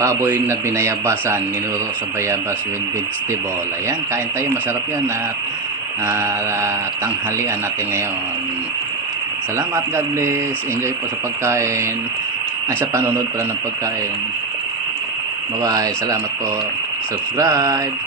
baboy na binayabasan, niluto sa bayabas with vegetable. Ayan, kain tayo, masarap yan at tanghalian natin ngayon. Salamat, God bless. Enjoy po sa pagkain. Ay, sa panonood pala ng pagkain. Bye bye, salamat po. Subscribe.